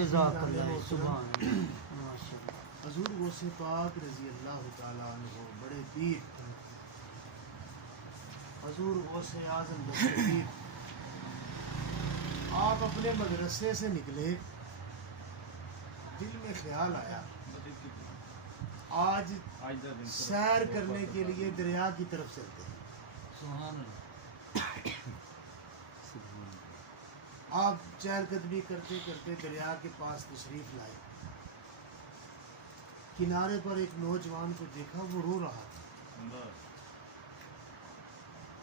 جزاک اللہ سبحان اللہ حضور غوث پاک رضی اللہ تعالیٰ عنہ بڑے پیر حضور غوث اعظم بڑے پیر آپ اپنے مدرسے سے نکلے دل میں خیال آیا آج سیر کرنے کے لیے دریا کی طرف چلتے ہیں سبحان اللہ آپ چہل قدمی کرتے کرتے دریا کے پاس تشریف لائے کنارے پر ایک نوجوان کو دیکھا وہ رو رہا تھا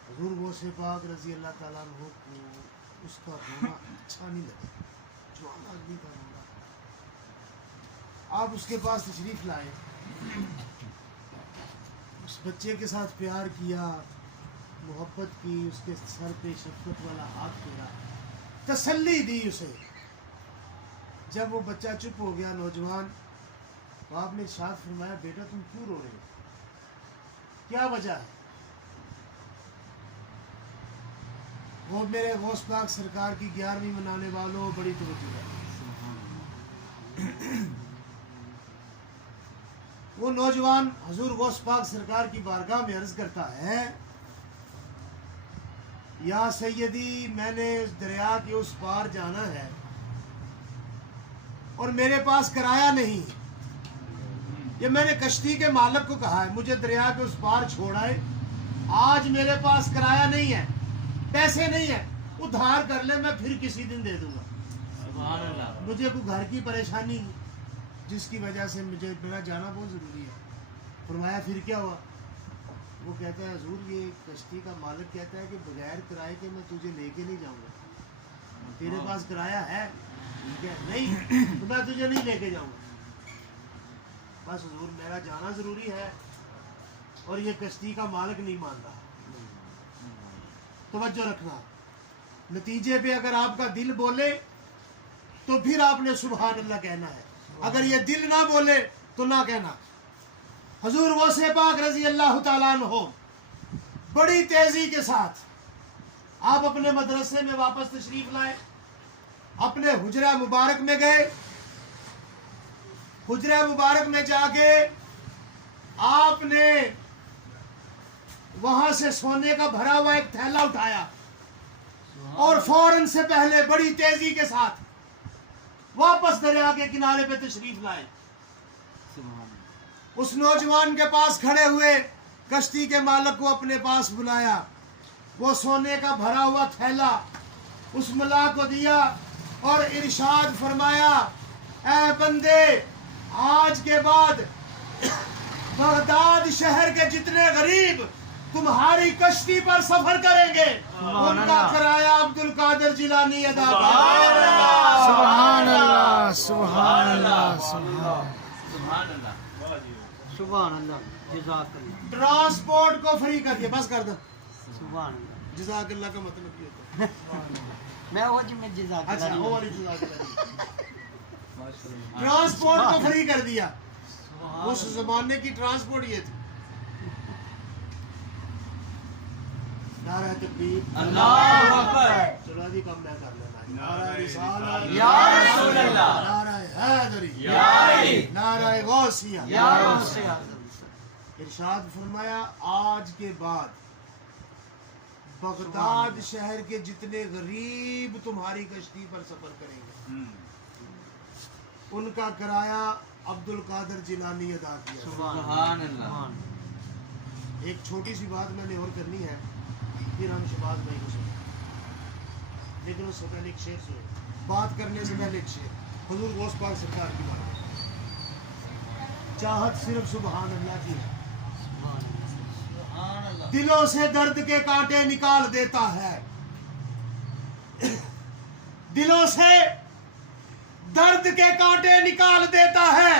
حضور غوث پاک رضی اللہ تعالیٰ عنہ کو اس کا رونا اچھا نہیں لگا جوان آدمی کا رونا آپ اس کے پاس تشریف لائے اس بچے کے ساتھ پیار کیا محبت کی اس کے سر پہ شفقت والا ہاتھ پھیرا تسلی دی اسے جب وہ بچہ چپ ہو گیا نوجوان تو آپ نے ارشاد فرمایا بیٹا تم کیوں رو رہے ہو کیا وجہ ہے وہ میرے غوث پاک سرکار کی 11ویں منانے والوں بڑی توجہ ہے وہ نوجوان حضور غوث پاک سرکار کی بارگاہ میں عرض کرتا ہے یا سیدی میں نے اس دریا کے اس پار جانا ہے اور میرے پاس کرایہ نہیں یہ میں نے کشتی کے مالک کو کہا ہے مجھے دریا کے اس پار چھوڑائے آج میرے پاس کرایہ نہیں ہے پیسے نہیں ہے ادھار کر لے میں پھر کسی دن دے دوں گا سبحان اللہ مجھے کوئی گھر کی پریشانی جس کی وجہ سے مجھے میرا جانا بہت ضروری ہے فرمایا پھر کیا ہوا وہ کہتا ہے حضور یہ کشتی کا مالک کہتا ہے کہ بغیر کرائے کے میں تجھے لے کے نہیں جاؤں گا تیرے پاس کرایہ ہے ٹھیک ہے نہیں تو میں تجھے نہیں لے کے جاؤں گا بس حضور میرا جانا ضروری ہے اور یہ کشتی کا مالک نہیں مان رہا توجہ رکھنا نتیجے پہ اگر آپ کا دل بولے تو پھر آپ نے سبحان اللہ کہنا ہے اگر یہ دل نہ بولے تو نہ کہنا حضور غوث پاک رضی اللہ تعالیٰ عنہ بڑی تیزی کے ساتھ آپ اپنے مدرسے میں واپس تشریف لائے اپنے حجرہ مبارک میں گئے حجرہ مبارک میں جا کے آپ نے وہاں سے سونے کا بھرا ہوا ایک تھیلا اٹھایا اور فوراً سے پہلے بڑی تیزی کے ساتھ واپس دریا کے کنارے پہ تشریف لائے اس نوجوان کے پاس کھڑے ہوئے کشتی کے مالک کو اپنے پاس بلایا وہ سونے کا بھرا ہوا تھیلا اس ملا کو دیا اور ارشاد فرمایا اے بندے آج کے بعد بغداد شہر کے جتنے غریب تمہاری کشتی پر سفر کریں گے ان کا کرایہ عبد القادر جیلانی ادا کرے گا سبحان اللہ سبحان اللہ سبحان اللہ سبحان اللہ جزاک اللہ ٹرانسپورٹ کو فری کر دیا بس کر دو سبحان اللہ جزاک اللہ کا مطلب یہ ہوتا ہے میں وہ جو میں جزاک اچھا اللہ وہ والی جزاک اللہ ٹرانسپورٹ کو فری کر دیا اس زمانے کی ٹرانسپورٹ یہ تھی نعرہ تکبیر اللہ اکبر چلو جی کم میں کر لینا نعرہ رسالت یا رسول اللہ نعرہ حیدری یا علی نعرہ غوثیہ یا غوث ارشاد فرمایا آج کے بعد بغداد شہر کے جتنے غریب تمہاری کشتی پر سفر کریں گے ان کا کرایہ عبد القادر جیلانی ادا کیا سبحان اللہ ایک چھوٹی سی بات میں نے اور کرنی ہے پھر ہم شباز بھائی کو سنیں لیکن اس سے پہلے ایک شعر سنیں بات کرنے سے پہلے ایک شعر حضور غوث پاک سرکار کی بات چاہت صرف سبحان اللہ کی ہے دلوں سے درد کے کانٹے نکال دیتا ہے دلوں سے درد کے کانٹے نکال دیتا ہے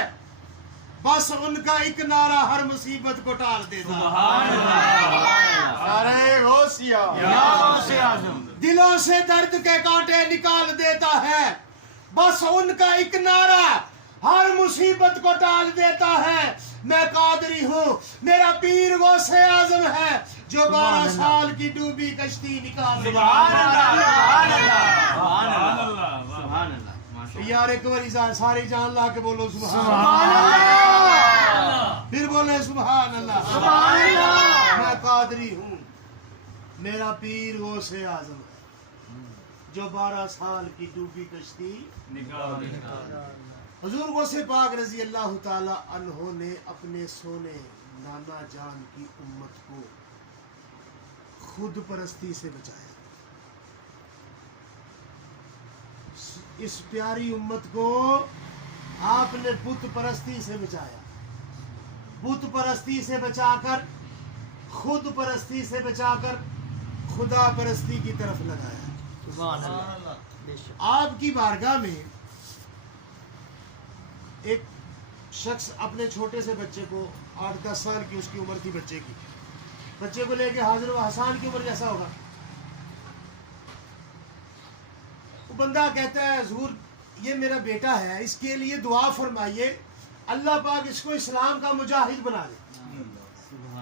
بس ان کا ایک نعرہ ہر مصیبت کو ٹال دیتا ہے سبحان اللہ نعرہ غوثیہ یا غوث اعظم دلوں سے درد کے کانٹے نکال دیتا ہے بس ان کا ایک نعرہ ہر مصیبت کو ٹال دیتا ہے میں قادری ہوں میرا پیر غوث اعظم ہے جو 12 سال کی ڈوبی کشتی نکال سبحان اللہ سبحان اللہ سبحان اللہ سبحان اللہ यार एक बार सारी जान ला के बोलो सुभान सुभान अल्लाह। अल्लाह। फिर बोले सुभान अल्लाह। सुभान अल्लाह। मैं कादरी हूँ, मेरा पीर गौसे आजम है, जो 12 साल की डूबी कश्ती हुजूर गौसे पाक रजी अल्लाह ताला अन्हो ने अपने सोने नाना जान की उम्मत को खुद परस्ती से बचाया। इस प्यारी उम्मत को आपने बुत परस्ती से बचाया, बुत परस्ती से बचाकर, खुद परस्ती से बचाकर खुदा परस्ती की तरफ लगाया। सुभान अल्लाह। बेशक। आपकी बारगाह में एक शख्स अपने छोटे से बच्चे को 8-10 साल की उसकी उम्र थी, बच्चे को लेके हाजिर हुआ। हसन की उम्र जैसा होगा। वो बंदा कहता है हुजूर ये मेरा बेटा है, इसके लिए दुआ फरमाइए, अल्लाह पाक इसको इस्लाम का मुजाहिद बना दे।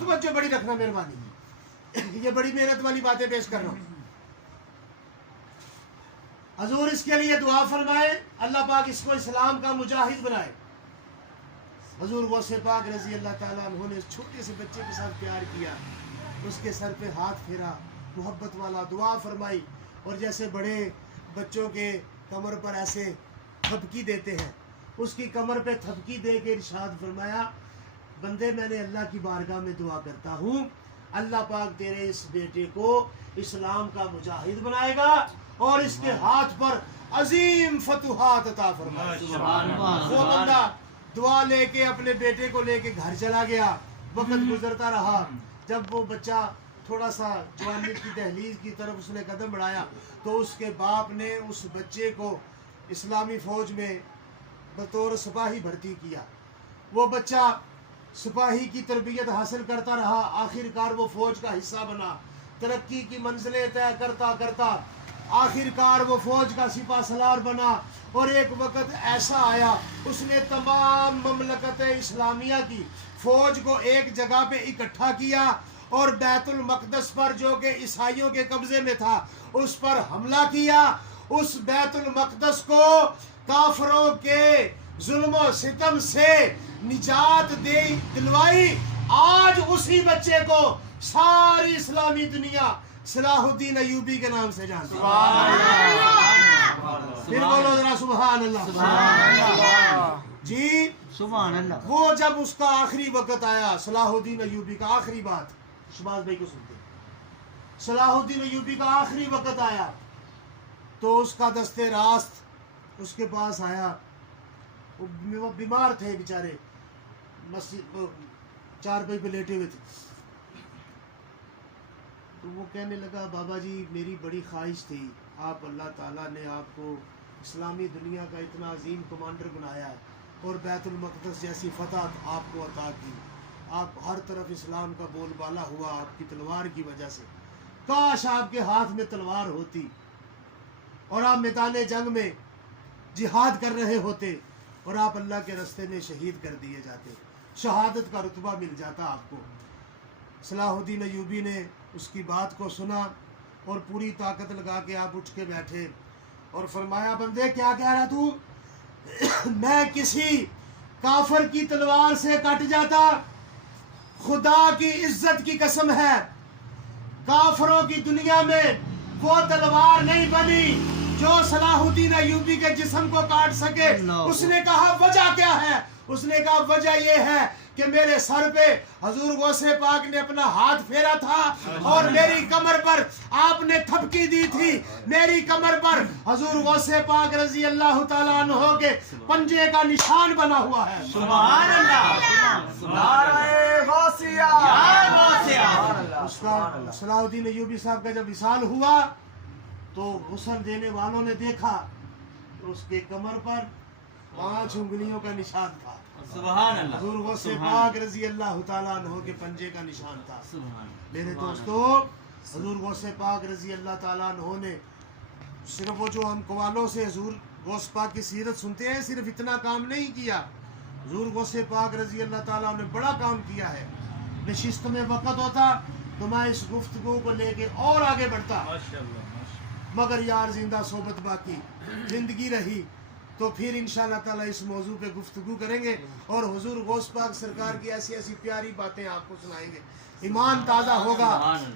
तो बच्चे बड़ी रखना मेहरबानी, ये बड़ी मेहनत वाली बातें पेश कर रहा हूँ। हुजूर इसके लिए दुआ फरमाए, अल्लाह पाक इसको इस्लाम का मुजाहिद बनाए। हुजूर गौसे पाक रजी अल्लाह ताला अन्हु ने छोटे से बच्चे के साथ प्यार किया, उसके सर पे हाथ फेरा, मोहब्बत वाला दुआ फरमाई, और जैसे बड़े बच्चों के कमर पर ऐसे थपकी देते हैं, उसकी कमर पे थपकी दे के इरशाद फरमाया, बंदे मैंने अल्लाह की बारगाह में दुआ करता हूँ, अल्लाह पाक तेरे इस बेटे को इस्लाम का मुजाहिद बनाएगा और इसके हाथ पर अजीम फतुहात अता फरमाएगा। वो बंदा दुआ लेके अपने बेटे को लेके घर चला गया। वक्त गुजरता रहा, जब वो बच्चा थोड़ा सा जवानी की दहलीज की तरफ उसने कदम बढ़ाया, तो उसके बाप ने उस बच्चे को इस्लामी फौज में बतौर सिपाही भर्ती किया। वो बच्चा सिपाही की तरबियत हासिल करता रहा, आखिरकार वो फौज का हिस्सा बना, तरक्की की मंजिलें तय करता करता आखिरकार वो फौज का सिपा सलार बना। और एक वक्त ऐसा आया, उसने तमाम ममलकत इस्लामिया की फौज को एक जगह पे इकट्ठा किया और बैतुल मक़दस पर, जो कि ईसाइयों के कब्जे में था, उस पर हमला किया। उस बैतुल मक़दस को काफरों के जुल्म सितम से निजात दे दिलवाई। आज उसी बच्चे को सारी इस्लामी दुनिया सलाहुद्दीन अय्यूबी के नाम से जानती है। फिर बोलो जरा सुभान अल्लाह जी। सुभान अल्लाह। वो जब उसका आखिरी वक्त आया, सलाहुद्दीन अय्यूबी का आखिरी बात, शबाज भाई को सुनते, सलाहुद्दीन अय्यूबी का आखिरी वक्त आया, तो उसका दस्ते रास्त उसके पास आया। वो बीमार थे बेचारे, मस्जिद चारपाई पे लेटे हुए थे। तो वो कहने लगा, बाबा जी मेरी बड़ी ख्वाहिश थी, आप अल्लाह ताला ने आपको इस्लामी दुनिया का इतना अजीम कमांडर बनाया और बैतुल मक़दस जैसी फतह आपको अता की, आप हर तरफ इस्लाम का बोलबाला हुआ आपकी तलवार की वजह से। काश आपके हाथ में तलवार होती और आप मैदान जंग में जिहाद कर रहे होते और आप अल्लाह के रास्ते में शहीद कर दिए जाते, शहादत का रुतबा मिल जाता आपको। सलाहुद्दीन अय्यूबी ने उसकी बात को सुना और पूरी ताकत लगा के आप उठ के बैठे और फरमाया, बंदे क्या कह रहा तू? मैं किसी काफर की तलवार से कट जाता, खुदा की इज्जत की कसम है, काफरों की दुनिया में वो तलवार नहीं बनी जो सलाहुद्दीन अय्यूबी के जिस्म को काट सके। उसने कहा वजह क्या है? उसने कहा वजह ये है कि मेरे सर पे हजूर गौसे पाक ने अपना हाथ फेरा था और मेरी कमर पर आपने थपकी दी थी। मेरी कमर पर हजूर गौसे पाक रजी अल्लाह ताला अन्हो के पंजे का निशान बना हुआ है। सुभान अल्लाह। सुभान उसका सलाहुद्दीन अय्यूबी साहब का जब विसाल हुआ तो गुस्ल देने वालों ने देखा तो उसके कमर पर 5 उंगलियों का निशान था। सुभान अल्लाह। हुजूर गौसे पाक रजी अल्लाह ताला अन्हो के पंजे का निशान था। मेरे दोस्तों, हुजूर गौसे पाक रजी अल्लाह ताला अन्हो ने सिर्फ वो जो हम कवालों से हुजूर गौस पाक की सीरत सुनते हैं, सिर्फ इतना काम नहीं किया। हुजूर गौसे पाक रजी अल्लाह ताला ने बड़ा काम किया है। नशिस्त में वक़्त होता तो मैं इस गुफ्तगू को लेके और आगे बढ़ता, मगर यार जिंदा सोबत बाकी, जिंदगी रही تو پھر انشاءاللہ تعالیٰ اس موضوع پہ گفتگو کریں گے اور حضور غوث پاک سرکار کی ایسی ایسی پیاری باتیں آپ کو سنائیں گے. ایمان تازہ ہوگا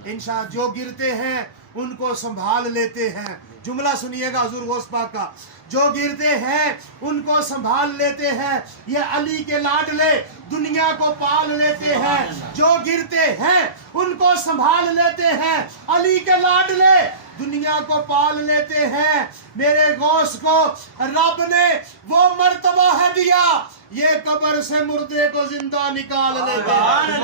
انشاءاللہ. جو گرتے ہیں ان کو سنبھال لیتے ہیں. جملہ سنیے گا حضور غوث پاک کا. جو گرتے ہیں ان کو سنبھال لیتے ہیں. یہ علی کے لاڈلے دنیا کو پال لیتے ہیں. جو گرتے ہیں ان کو سنبھال لیتے ہیں. علی کے لاڈلے دنیا کو پال لیتے ہیں. میرے غوث کو رب نے وہ مرتبہ ہے دیا، یہ قبر سے مردے کو زندہ نکال لیتے ہیں.